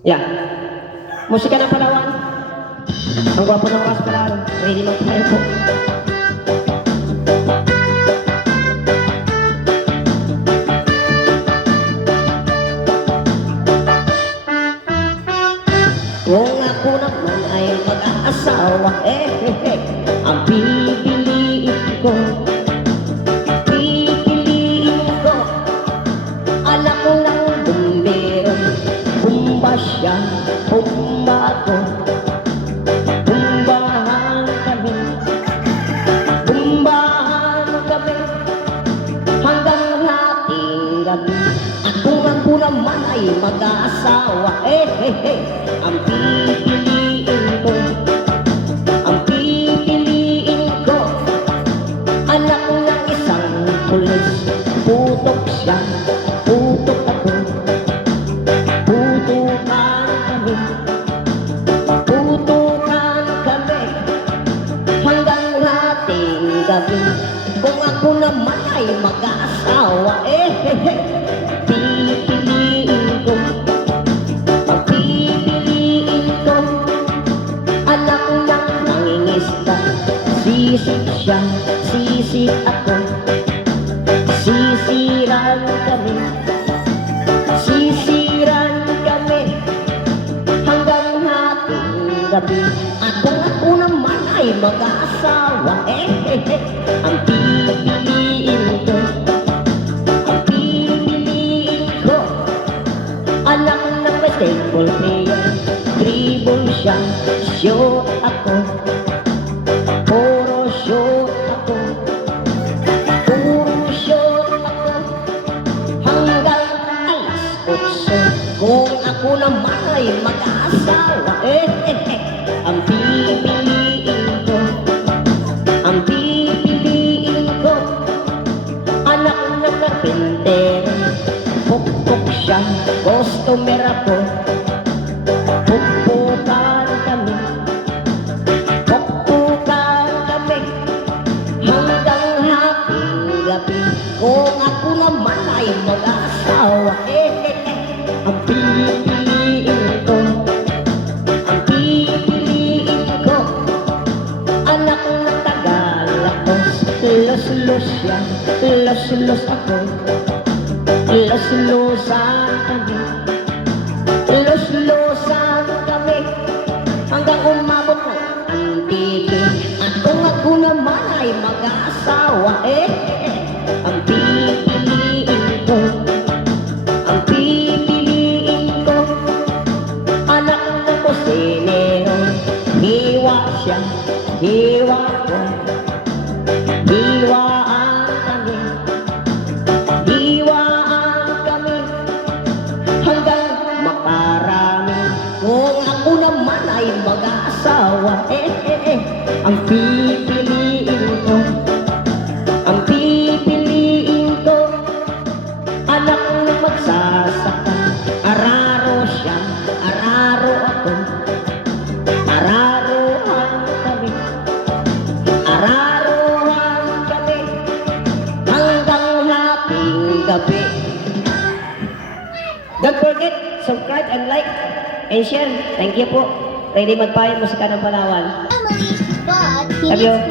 Yeah. Musika ng Palawan. Ang gwapo ng Ras Palawan. Ready mag-play po. Kung ako naman ay mag-aasawa, ang pipiliin ko, anak ko ng bumbero, bumba siya, bumba ako, bumbahan kami, hanggang hating gabi. At kung ako naman ay mag-aasawa, ang pipiliin ko, anak ng isang pulis, putok siya, putok ako, putukan kami, hanggang hating gabi. Kung ako naman ay mag-aasawa, pipiliin ko, ang pipiliin ko, anak ng nangingisda, sisig siya, sisig ako, sisiran kami, hanggang hating gabi. At kung ako naman ay mag-aasawa, ang pipiliin ko, anak ng basketball player, dribble siya, shoot ako, puro shoot ako, hanggang alas 8. Kung ako naman ay mag-aasawa, ang pipiliin ko, anak ng karpintero, pukpok siya, customer ako, pukpukan kami, hanggang hating gabi. Kung ako naman ay mag-aasawa, ang pipiliin ko, anak ng Tagalog, los-los siya, los-los ako, los-losan kami, hanggang umabot ng Antique. At kung ako naman ay mag-aasawa, ang pipiliin ko, anak ng kusinero, hiwa siya, hiwa ko, hiwaan kami, hanggang makarami. Kung ako naman ay mag-aasawa, ang pipiliin ko, anak ng magsasaka, araro siya, araro ako, araruhan kami, hanggang hating gabi. Don't forget, subscribe and like and share. Thank you po. Ready magpahit musika ng Palawan. Family, but Love you.